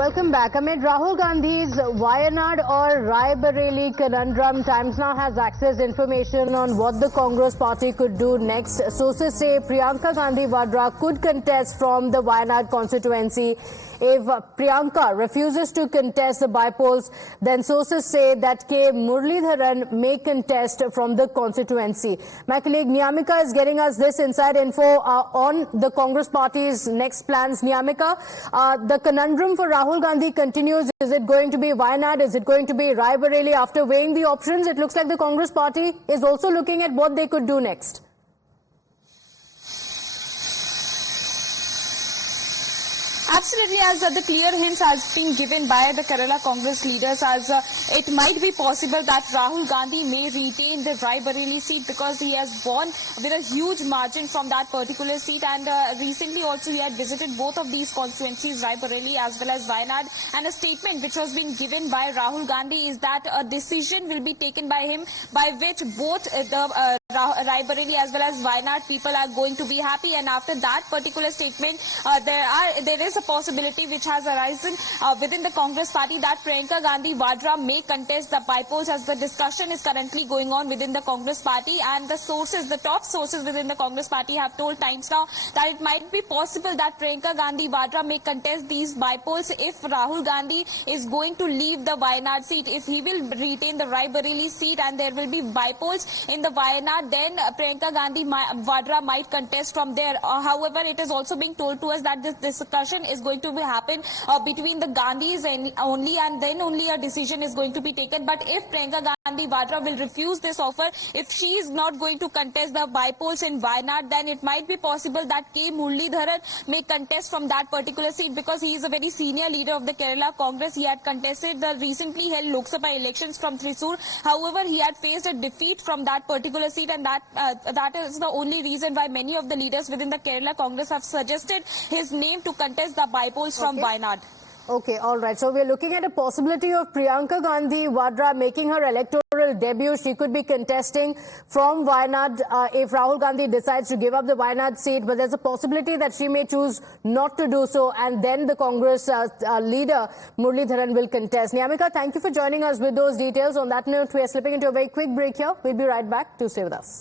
Welcome back. Amid Rahul Gandhi's Wayanad or Raebareli conundrum, Times Now has accessed information on what the Congress party could do next. Sources say Priyanka Gandhi Vadra could contest from the Wayanad constituency. If Priyanka refuses to contest the bypolls, then sources say that K. Muralidharan may contest from the constituency. My colleague Niyamika is getting us this inside info on the Congress party's next plans. Niyamika, the conundrum for Rahul Gandhi continues. Is it going to be Wayanad? Is it going to be Raebareli? After weighing the options, it looks like the Congress party is also looking at what they could do next. Absolutely, as the clear hints has been given by the Kerala Congress leaders, as it might be possible that Rahul Gandhi may retain the Raebareli seat because he has won with a huge margin from that particular seat, and recently also he had visited both of these constituencies, Raebareli as well as Wayanad, and a statement which was being given by Rahul Gandhi is that a decision will be taken by him by which both the Raebareli as well as Wayanad people are going to be happy, and after that particular statement there is a possibility which has arisen within the Congress party that Priyanka Gandhi Vadra may contest the bypolls, as the discussion is currently going on within the Congress party, and the top sources within the Congress party have told Times Now that it might be possible that Priyanka Gandhi Vadra may contest these bypolls if Rahul Gandhi is going to leave the Wayanad seat. If he will retain the Raebareli seat and there will be bypolls in the Wayanad, then Priyanka Gandhi Vadra might contest from there. However, it is also being told to us that this discussion is going to happen between the Gandhis and then only a decision is going to be taken. But if Priyanka Gandhi Vadra will refuse this offer, if she is not going to contest the bypolls in Wayanad, then it might be possible that K. Muralidharan may contest from that particular seat because he is a very senior leader of the Kerala Congress. He had contested the recently held Lok Sabha elections from Thrissur. However, he had faced a defeat from that particular seat, and that is the only reason why many of the leaders within the Kerala Congress have suggested his name to contest the bypolls from Wayanad. Okay, all right. So we're looking at a possibility of Priyanka Gandhi Vadra making her electoral debut. She could be contesting from Wayanad if Rahul Gandhi decides to give up the Wayanad seat. But there's a possibility that she may choose not to do so, and then the Congress leader Muralidharan will contest. Niyamika, thank you for joining us with those details. On that note, we are slipping into a very quick break here. We'll be right back. Do stay with us.